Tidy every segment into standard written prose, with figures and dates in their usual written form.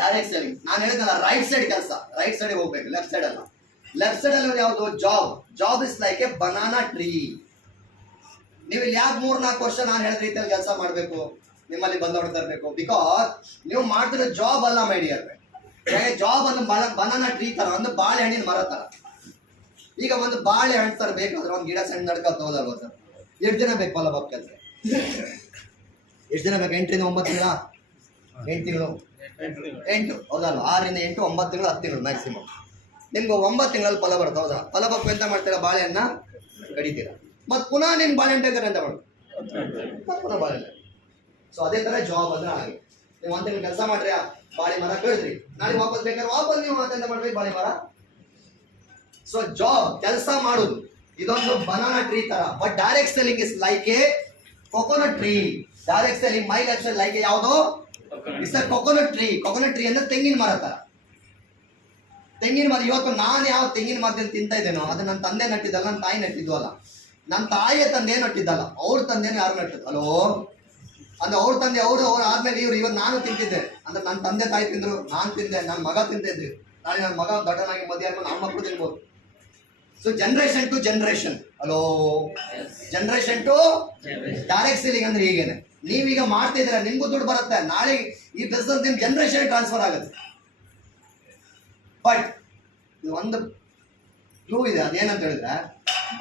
Direct selling. ನಾನು ಹೇಳಿದ್ನಲ್ಲ right side ಕೆಲಸ, ರೈಟ್ ಸೈಡ್ ಹೋಗ್ಬೇಕು, ಲೆಫ್ಟ್ ಸೈಡ್ ಅಲ್ಲ. ಲೆಫ್ಟ್ ಸೈಡ್ ಅಲ್ಲಿ ಯಾವುದು? Job. Job is like a banana tree. ನೀವು ಇಲ್ಲಿ ಯಾಕೆ 3-4 ವರ್ಷ ನಾನು ಹೇಳಿದ ರೀತಿಯಲ್ಲಿ ಕೆಲಸ ಮಾಡಬೇಕು, ನಿಮ್ಮಲ್ಲಿ ಬಂದವರು ತರಬೇಕು? ಬಿಕಾಸ್ ನೀವು ಮಾಡ್ತಿರೋ ಜಾಬ್ ಅಲ್ಲ ಮೈ ಡಿಯರ್. ಜಾಬ್ ಒಂದು ಬನಾನಾ ಟ್ರೀ ತರ, ಒಂದು ಬಾಳೆಹಣ್ಣಿನ ಮರ ತರ. ಈಗ ಒಂದು ಬಾಳೆಹಣ್ಣು ತರಬೇಕಾದ್ರೆ ಒಂದು ಗಿಡ ಸಣ್ಣ ನಡ್ಕೊತ ಹೋದಲ್ವ ಸರ್, ಎಷ್ಟು ದಿನ ಬೇಕು ಫಲ ಬಾಬ್ ಕೆಲಸ? ಎಷ್ಟು ದಿನ ಬೇಕು? 8 ರಿಂದ 9 ತಿಂಗಳ? 8 ತಿಂಗಳು 8 ಹೌದಲ್ವ? 6 ರಿಂದ 8, 9 ತಿಂಗಳು, 10 ತಿಂಗಳು ಮ್ಯಾಕ್ಸಿಮಮ್. ನಿಮ್ಗೆ 9 ತಿಂಗಳಲ್ಲಿ ಫಲ ಬರುತ್ತೆ, ಹೌದಾ? ಫಲ ಬೇಕು ಎಂತ ಮಾಡ್ತೀರಾ? ಬಾಳೆಹಣ್ಣ ಕಡಿತೀರಾ, ಮತ್ತೆ ಪುನಃ ನಿನ್ ಬಾಳೆಹಣ್ಣು ಬೇಕಾದ್ರೆ ಎಂತ ಮಾಡು, ಪುನಃ ಬಾಳೆಹಣ್ಣು. ಸೊ ಅದೇ ತರ ಜಾಬ್ ಅಂದ್ರೆ ಹಾಗೆ. ನೀವು 1 ತಿಂಗಳು ಕೆಲಸ ಮಾಡ್ರಿ, ಬಾಳೆ ಮರ ಕಡಿದ್ರಿ, ನಾಳೆ ವಾಪಸ್ ಬೇಕಾದ್ರೆ ವಾಪಸ್ ನೀವು ಎಂತ ಮಾಡ್ರಿ, ಬಾಳೆ ಮರ. ಸೊ ಜಾಬ್ ಕೆಲಸ ಮಾಡುದು ಇದೊಂದು ಬನಾನಾ ಟ್ರೀ ತರ. But direct selling is like a coconut tree. Direct selling my left side like ಯಾವುದು? It's a coconut tree. Coconut tree ಅಂದ್ರೆ ತೆಂಗಿನ ಮರ ತರ. ತೆಂಗಿನ ಮರ, ಇವತ್ತು ನಾನು ಯಾವ ತೆಂಗಿನ ಮರದಲ್ಲಿ ತಿಂತ ಇದ್ದೇನೋ ಅದು ನನ್ನ ತಂದೆ ನಟ್ಟಿದ್ದಲ್ಲ, ನನ್ನ ತಾಯಿ ನಟ್ಟಿದ್ದು ಅಲ್ಲ. ನನ್ನ ತಾಯಿಯ ತಂದೆ ನಟ್ಟಿದ್ದಲ್ಲ, ಅವ್ರ ತಂದೆನೇ ಯಾರು ನಟ್ಟಿದ್ದು? ಅಲೋ, ಅಂದ್ರೆ ಅವ್ರ ತಂದೆ ಅವ್ರು ಆದ್ಮೇಲೆ ಇವತ್ತು ನಾನು ತಿಂತಿದ್ದೆ ಅಂದ್ರೆ ನನ್ನ ತಂದೆ ತಾಯಿ ತಿಂದ್ರು, ನಾನು ತಿಂದೆ, ನನ್ನ ಮಗ ತಿಂತಿದ್ವಿ, ನಾಳೆ ನನ್ನ ಮಗ ದೊಡ್ಡನಾಗಿ ಮದುವೆ ಆದ್ಮೇಲೆ ನಮ್ಮ ಮಕ್ಕಳು ತಿನ್ಬೋದು. So generation to generation. Hello, generation to direct selling ಅಂದ್ರೆ ಹೀಗೇನೆ. ನೀವೀಗ ಮಾಡ್ತಿದ್ದೀರಾ, ನಿಮ್ಗೂ ದುಡ್ಡು ಬರುತ್ತೆ, ನಾಳೆ ಈ ಬಿಸ್ನೆಸ್ ನಿಮ್ ಜನರೇಷನ್ ಟ್ರಾನ್ಸ್ಫರ್ ಆಗುತ್ತೆ. ಬಟ್ ಒಂದು ಕ್ಲೂ ಇದೆ, ಅದೇನಂತ ಹೇಳಿದ್ರೆ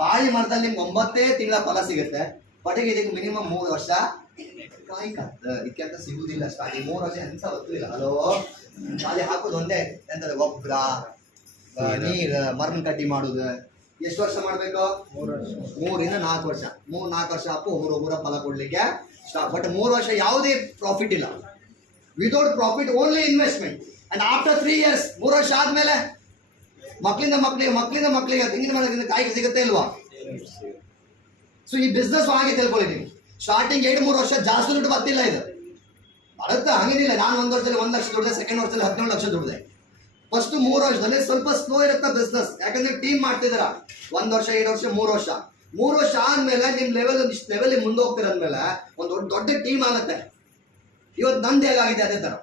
ಬಾಳಿ ಮರದಲ್ಲಿ ನಿಮ್ಗೆ 9 ತಿಂಗಳ ಫಲ ಸಿಗುತ್ತೆ. ಬಟ್ ಇದಕ್ಕೆ ಮಿನಿಮಮ್ 3 ವರ್ಷ ಕಾಯ್ಕತ್ತ, ಇದಕ್ಕೆಂತ ಸಿಗುದಿಲ್ಲ. ಸ್ಟಾರ್ಟಿಂಗ್ 3 ವರ್ಷ ಎಂತ ಗೊತ್ತಿಲ್ಲ. ಹಲೋ, ಖಾಲಿ ಹಾಕೋದು ಒಂದೇ, ಎಂತದ ಗೊಬ್ಬರ, ನೀರು, ಮರನ್ ಕಡ್ಡಿ ಮಾಡುದು. ಎಷ್ಟು ವರ್ಷ ಮಾಡ್ಬೇಕು? 3 ರಿಂದ 4 ವರ್ಷ. 3-4 ವರ್ಷ ಹಾಕು ಒಬ್ಬರ ಫಲ ಕೊಡ್ಲಿಕ್ಕೆ ಸ್ಟಾರ್ಟ್. ಬಟ್ 3 ವರ್ಷ ಯಾವುದೇ ಪ್ರಾಫಿಟ್ ಇಲ್ಲ, without profit, only investment. And after 3 years, 3 ವರ್ಷ ಆದ್ಮೇಲೆ ಮಕ್ಕಳಿಂದ ಮಕ್ಕಳಿಗೆ ತೆಂಗಿನ ಮರದಿಂದ ಕಾಯಿ ಸಿಗುತ್ತೆ ಇಲ್ವಾ? ಸೊ ಈ ಬಿಸ್ನೆಸ್ ಹಾಗೆ ತಿಳ್ಕೊಳ್ಳಿ ನೀವು. ಸ್ಟಾರ್ಟಿಂಗ್ 2-3 ವರ್ಷ ಜಾಸ್ತಿ ದುಡ್ಡು ಬರ್ತಿಲ್ಲ, ಇದು ಬರುತ್ತೆ ಹಂಗೇನಿಲ್ಲ. ನಾನು 1 ವರ್ಷದಲ್ಲಿ 1 ಲಕ್ಷ ದುಡ್ದೆ, ಸೆಕೆಂಡ್ ವರ್ಷದಲ್ಲಿ 17 ಲಕ್ಷ ದುಡ್ದೆ. ಫಸ್ಟ್ 3 ವರ್ಷದಲ್ಲಿ ಸ್ವಲ್ಪ ಸ್ಲೋ ಇರುತ್ತೆ ಬಿಸ್ನೆಸ್, ಯಾಕಂದ್ರೆ ಟೀಮ್ ಮಾಡ್ತಿದ್ದೀರಾ. 1 ವರ್ಷ, 2 ವರ್ಷ, 3 ವರ್ಷ. 3 ವರ್ಷ ಆದ್ಮೇಲೆ ನಿಮ್ ಲೆವೆಲ್ ಇಷ್ಟು ಲೆವೆಲ್ ಮುಂದೆ ಹೋಗ್ತಿರೋದ್ಮೇಲೆ ಒಂದು ದೊಡ್ಡ ಟೀಮ್ ಆಗುತ್ತೆ. ಇವತ್ತು ನಂದು ಹೇಗಾಗಿದೆ ಅದೇ ತರ.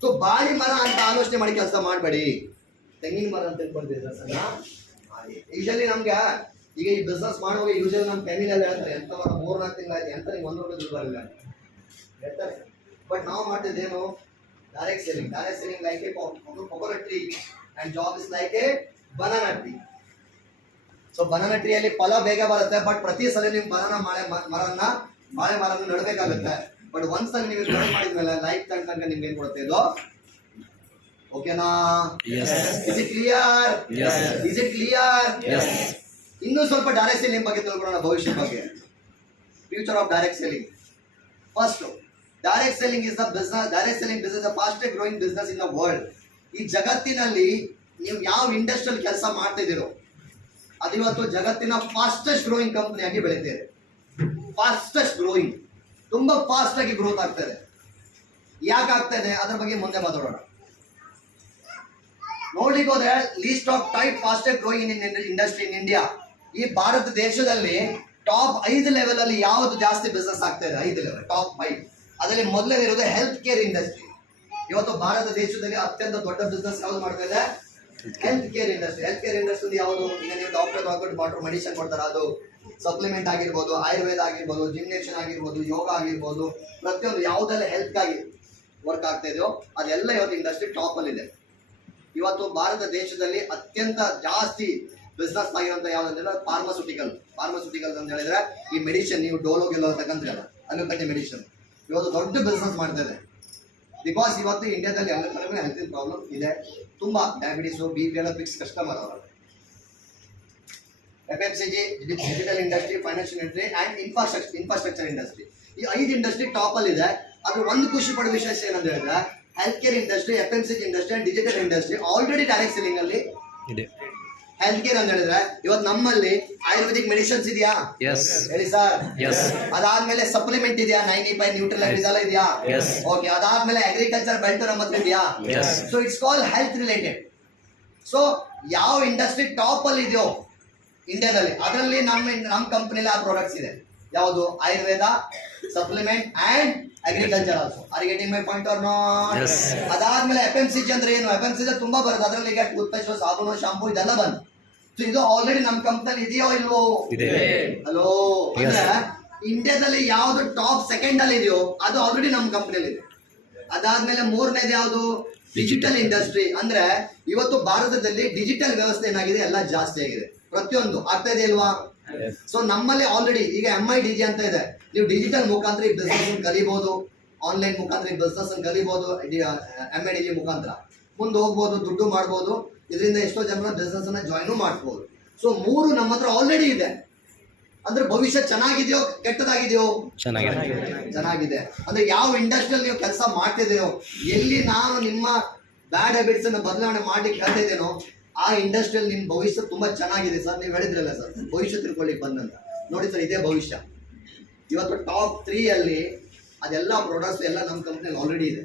ಸೊ ಬಾಳಿ ಮರ ಅಂತ ಆಲೋಚನೆ ಮಾಡಿ ಕೆಲಸ ಮಾಡಬೇಡಿ, ತೆಂಗಿನ ಮರ ಅಂತ ತಿಳ್ಕೊಂಡಿದ್ದೀರ. ಯೂಶಲಿ ನಮ್ಗೆ ಈಗ ಈ ಬಿಸ್ನೆಸ್ ಮಾಡುವಾಗ ಯೂಶಲಿ ನಮ್ಮ ಫ್ಯಾಮಿಲಿ ಎಲ್ಲ ಹೇಳ್ತಾರೆ, ಎಂತ 3-4 ತಿಂಗಳಾಯ್ತು, ಎಂತ ನಿಮ್ಗೆ 1 ರೂಪಾಯಿ ದುಡ್ಡು ಬರಲಿಲ್ಲ ಹೇಳ್ತಾರೆ. ಬಟ್ ನಾವು ಮಾಡ್ತಿದ್ದೇನು? Direct selling. Direct selling like a coconut tree and job is like a banana tree. So banana ಟ್ರೀಯಲ್ಲಿ ಫಲ ಬೇಗ ಬರುತ್ತೆ, ಬಟ್ ಪ್ರತಿ ಸಲ ನೀವು ಬಾಳೆ ಮರನ ನಡಬೇಕಾಗುತ್ತೆ. ಬಟ್ ಒಂದ್ಸಲ ನೀವು ಟ್ರೈ ಮಾಡಿದ್ಮೇಲೆ ಲೈಫ್ ತನಕ ನಿಮ್ಗೆ ಏನ್ ಕೊಡುತ್ತೆ ಇದು? ಓಕೆನಾ? Is it clear? Is it clear? ಇನ್ನೂ ಸ್ವಲ್ಪ ಡೈರೆಕ್ಟ್ ಸೆಲ್ಲಿಂಗ್ ಬಗ್ಗೆ ತಿಳ್ಕೊಳ್ಳೋಣ, ಭವಿಷ್ಯ ಬಗ್ಗೆ, future of direct selling. First, direct selling is the business. Direct selling business the fastest growing business in the world. ಈ ಜಗತ್ತಿನಲ್ಲಿ ನೀವು ಯಾವ ಇಂಡಸ್ಟ್ರಿಯಲ್ಲಿ ಕೆಲಸ ಮಾಡ್ತಿದ್ದೀರೋ ಅದು ಇವತ್ತು ಜಗತ್ತಿನ ಫಾಸ್ಟೆಸ್ಟ್ ಗ್ರೋಯಿಂಗ್ ಕಂಪನಿ ಆಗಿ ಬೆಳೀತಿದೆ. ಫಾಸ್ಟೆಸ್ಟ್ ಗ್ರೋಯಿಂಗ್, ತುಂಬಾ ಫಾಸ್ಟ್ ಆಗಿ ಗ್ರೋತ್ ಆಗ್ತಾ ಇದೆ. ಯಾಕೆ ಆಗ್ತಾ ಇದೆ ಅದ್ರ ಬಗ್ಗೆ ಮುಂದೆ ಮಾತಾಡೋಣ. ನೋಡ್ಲಿಕ್ಕೆ ಹೋದ್ರೆ list of type fastest growing in industry in India. ಈ ಭಾರತ ದೇಶದಲ್ಲಿ ಟಾಪ್ 5 ಲೆವೆಲ್ ಅಲ್ಲಿ ಯಾವುದು ಜಾಸ್ತಿ ಬಿಸ್ನೆಸ್ ಆಗ್ತಾ ಇದೆ? 5 ಲೆವೆಲ್, ಟಾಪ್ 5. ಅದರಲ್ಲಿ ಮೊದಲನೇ ಇರೋದು ಹೆಲ್ತ್ ಕೇರ್ ಇಂಡಸ್ಟ್ರಿ. ಇವತ್ತು ಭಾರತ ದೇಶದಲ್ಲಿ ಅತ್ಯಂತ ದೊಡ್ಡ ಬಿಸ್ನೆಸ್ ಯಾವ್ದು ಮಾಡ್ತಾ ಇದೆ? Health care industry. Health care industry ಯಾವುದು? ಈಗ ನೀವು ಡಾಕ್ಟರ್ ಮೆಡಿಸಿನ್ ಕೊಡ್ತಾರೆ, ಅದು ಸಪ್ಲಿಮೆಂಟ್ ಆಗಿರ್ಬೋದು, ಆಯುರ್ವೇದ ಆಗಿರ್ಬೋದು, ಜಿಮ್ನೇಷನ್ ಆಗಿರ್ಬೋದು, ಯೋಗ ಆಗಿರ್ಬೋದು, ಪ್ರತಿಯೊಂದು ಯಾವುದೆಲ್ಲ ಹೆಲ್ತ್ ಆಗಿ ವರ್ಕ್ ಆಗ್ತಾ ಇದೆಯೋ ಅದೆಲ್ಲ ಇವತ್ತು ಇಂಡಸ್ಟ್ರಿ ಟಾಪ್ ಅಲ್ಲಿ ಇದೆ. ಇವತ್ತು ಭಾರತ ದೇಶದಲ್ಲಿ ಅತ್ಯಂತ ಜಾಸ್ತಿ ಬಿಸ್ನೆಸ್ ಆಗಿರುವಂತ ಯಾವ್ದಂದ್ರೆ ಫಾರ್ಮಾಸ್ಯೂಟಿಕಲ್ಸ್ ಅಂತ ಹೇಳಿದ್ರೆ ಈ ಮೆಡಿಸಿನ್, ನೀವು ಡೋಲೋಗೆಲ್ಲ ತಗೊಂಡ್ರಲ್ಲ, ಅಲೋಪತಿ ಮೆಡಿಸಿನ್ ಇವತ್ತು ದೊಡ್ಡ ಬಿಸ್ನೆಸ್ ಮಾಡ್ತಾ ಇದೆ. ಬಿಕಾಸ್ ಇವತ್ತು ಇಂಡಿಯಾದಲ್ಲಿ ಎಲ್ಲ ಕಡೆ ಹೆಲ್ತ್ ಪ್ರಾಬ್ಲಮ್ ಇದೆ, ತುಂಬಾ ಡಯಾಬಿಟಿಸ್, BP ಎಲ್ಲ ಫಿಕ್ಸ್ ಕಸ್ಟಮರ್ ಅವರು. FMCG, digital industry, financial industry and infrastructure industry, ಈ 5 ಇಂಡಸ್ಟ್ರಿ ಟಾಪ್ ಅಲ್ಲಿ ಇದೆ. ಅದು ಒಂದು ಖುಷಿ ಪಡೋ ವಿಷಯ ಏನಂತ ಹೇಳಿದ್ರೆ health care industry, FMCG industry and digital industry already direct selling ಅಲ್ಲಿ ಇದೆ. ಹೆಲ್ತ್ ಕೇರ್ ಅಂತ ಹೇಳಿದ್ರೆ ಇವತ್ತು ನಮ್ಮಲ್ಲಿ ಆಯುರ್ವೇದಿಕ್ ಮೆಡಿಸಿನ್ಸ್ ಇದೆಯಾ? ಹೇಳಿ ಸರ್. ಅದಾದ್ಮೇಲೆ ಸಪ್ಲಿಮೆಂಟ್ ಇದೆಯಾ? 95 ನ್ಯೂಟ್ರಲೈಟ್ ಇದೆಲ್ಲ ಇದೆಯಾ? ಓಕೆ. ಅದಾದ್ಮೇಲೆ ಅಗ್ರಿಕಲ್ಚರ್ ಬೆಲ್ಟ್ ನಮ್ಮ ಹತ್ರ ಇದೆಯಾ? So it's call health related. So ಯಾವ ಇಂಡಸ್ಟ್ರಿ ಟಾಪ್ ಅಲ್ಲಿ ಇದೆಯೋ ಇಂಡಿಯಾದಲ್ಲಿ ಅದರಲ್ಲಿ ನಮ್ಮ ಕಂಪನಿಲಿ ಆ ಪ್ರಾಡಕ್ಟ್ಸ್ ಇದೆ. ಯಾವುದು Ayurveda supplement and agriculture also. Are getting my point or not? Yes. ಅದಾದ್ಮೇಲೆ FMCG ಅಂದ್ರೆ ಏನು? FMCG ತುಂಬಾ ಬರುತ್ತೆ, ಅದರಲ್ಲಿ ಈಗ ಟೂತ್ಪೇಸ್ಟ್, ಸಾಬೂನು, ಶಾಂಪೂ ಇದೆಲ್ಲ ಬಂತು. ಸೊ ಇದು ಆಲ್ರೆಡಿ ನಮ್ಮ ಕಂಪನಿಯಲ್ಲಿ ಇದೆಯೋ ಇಲ್ವೋ? ಇದೆ. ಹಲೋ, ಅಂದ್ರೆ ಇಂಡಿಯಾದಲ್ಲಿ ಯಾವ್ದು ಟಾಪ್ ಸೆಕೆಂಡ್ ಅಲ್ಲಿ ಇದೆಯೋ ಅದು ಆಲ್ರೆಡಿ ನಮ್ಮ ಕಂಪನಿಯಲ್ಲಿ ಇದೆ. ಅದಾದ್ಮೇಲೆ ಮೂರನೇದು ಯಾವುದು? Digital industry. ಅಂದ್ರೆ ಇವತ್ತು ಭಾರತದಲ್ಲಿ ಡಿಜಿಟಲ್ ವ್ಯವಸ್ಥೆ ಏನಾಗಿದೆ, ಎಲ್ಲ ಜಾಸ್ತಿ ಆಗಿದೆ, ಪ್ರತಿಯೊಂದು ಆಗ್ತಾ ಇದೆ ಅಲ್ವಾ? ಸೊ ನಮ್ಮಲ್ಲಿ ಆಲ್ರೆಡಿ ಈಗ MIDG ಅಂತ ಇದೆ. ನೀವು ಡಿಜಿಟಲ್ ಮುಖಾಂತರ ಈ ಬಿಸ್ನೆಸ್ ಕಲಿಬಹುದು, ಆನ್ಲೈನ್ ಮುಖಾಂತರ ಈ ಬಿಸ್ನೆಸ್ ಕಲಿಬಹುದು, MIDG ಮುಖಾಂತರ ಮುಂದೆ ಹೋಗ್ಬೋದು, ದುಡ್ಡು ಮಾಡ್ಬೋದು, ಇದರಿಂದ ಎಷ್ಟೋ ಜನರ ಬಿಸ್ನೆಸ್ ಅನ್ನ ಜಾಯಿನ್ ಮಾಡ್ಬೋದು. ಸೊ ಮೂರು ನಮ್ಮ ಹತ್ರ ಆಲ್ರೆಡಿ ಇದೆ. ಅಂದ್ರೆ ಭವಿಷ್ಯ ಚೆನ್ನಾಗಿದೆಯೋ ಕೆಟ್ಟದಾಗಿದೆಯೋ? ಚೆನ್ನಾಗಿದೆ. ಅಂದ್ರೆ ಯಾವ ಇಂಡಸ್ಟ್ರಿಯಲ್ಲಿ ನೀವು ಕೆಲಸ ಮಾಡ್ತಿದ್ದೀರೋ, ಎಲ್ಲಿ ನಾನು ನಿಮ್ಮ ಬ್ಯಾಡ್ ಹ್ಯಾಬಿಟ್ಸ್ ಅನ್ನು ಬದಲಾವಣೆ ಮಾಡ್ಲಿಕ್ಕೆ ಹೇಳ್ತಾ ಇದ್ದೇನೋ ಆ ಇಂಡಸ್ಟ್ರಿಯಲ್ಲಿ ನಿಮ್ ಭವಿಷ್ಯ ತುಂಬಾ ಚೆನ್ನಾಗಿದೆ ಸರ್. ನೀವು ಹೇಳಿದ್ರಲ್ಲ ಸರ್ ಭವಿಷ್ಯ ತಿಳ್ಕೊಳ್ಳಿಕ್ಕೆ ಬಂದಂತ, ನೋಡಿ ಸರ್ ಇದೇ ಭವಿಷ್ಯ. ಇವತ್ತು ಟಾಪ್ 3 ಅಲ್ಲಿ ಅದೆಲ್ಲ ಪ್ರಾಡಕ್ಟ್ಸ್ ಎಲ್ಲ ನಮ್ಮ ಕಂಪ್ನಿಯಲ್ಲಿ ಆಲ್ರೆಡಿ ಇದೆ.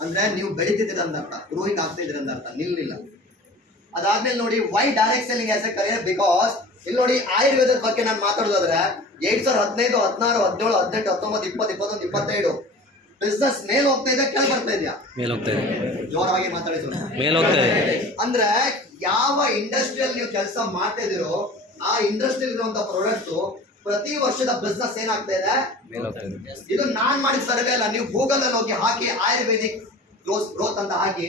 ಅಂದ್ರೆ ನೀವು ಬೆಳಿತಿದ್ದೀರ ಅಂತ ಅರ್ಥ, ಗ್ರೋಯಿಂಗ್ ಆಗ್ತಾ ಇದ್ದೀರ ಅಂತ ಅರ್ಥ, ನಿಲ್ಲಿಲ್ಲ. ಅದಾದ್ಮೇಲೆ ನೋಡಿ why direct selling as a career, because ಇಲ್ಲಿ ನೋಡಿ ಆಯುರ್ವೇದದ ಬಗ್ಗೆ ನಾನು ಮಾತಾಡೋದಾದ್ರೆ 2015, 16, 17, 18, 19, 20, 21, 22 ಬಿಸ್ನೆಸ್ ಮೇಲ್ ಹೋಗ್ತಾ ಇದೆ, ಕೆಳಗೆ ಬರ್ತಾ ಇದೆಯಾ? ಮೇಲ್ ಹೋಗ್ತಾ ಇದೆ. ಜೋರಾಗಿ ಮಾತಾಡಿದ್ರು. ಮೇಲ್ ಹೋಗ್ತಾ ಇದೆ. ಅಂದ್ರೆ ಯಾವ ಇಂಡಸ್ಟ್ರಿಯಲ್ಲಿ ನೀವು ಕೆಲಸ ಮಾಡ್ತಾ ಇದೀರೋ ಆ ಇಂಡಸ್ಟ್ರಿಯಲ್ಲಿ ಇರುವಂತ ಪ್ರಾಡಕ್ಟ್ ಪ್ರತಿ ವರ್ಷದ ಬಿಸ್ನೆಸ್ ಏನಾಗ್ತಾ ಇದೆ, ಮೇಲ್ ಹೋಗ್ತಾ ಇದೆ. ಇದು ನಾನ್ ಮಾಡಿದ ಸರ್ವೆ ಅಲ್ಲ. ನೀವು ಗೂಗಲ್ ಅಲ್ಲಿ ಹೋಗಿ ಹಾಕಿ ಆಯುರ್ವೇದಿಕ್ ಗ್ರೋತ್ ಅಂತ ಹಾಕಿ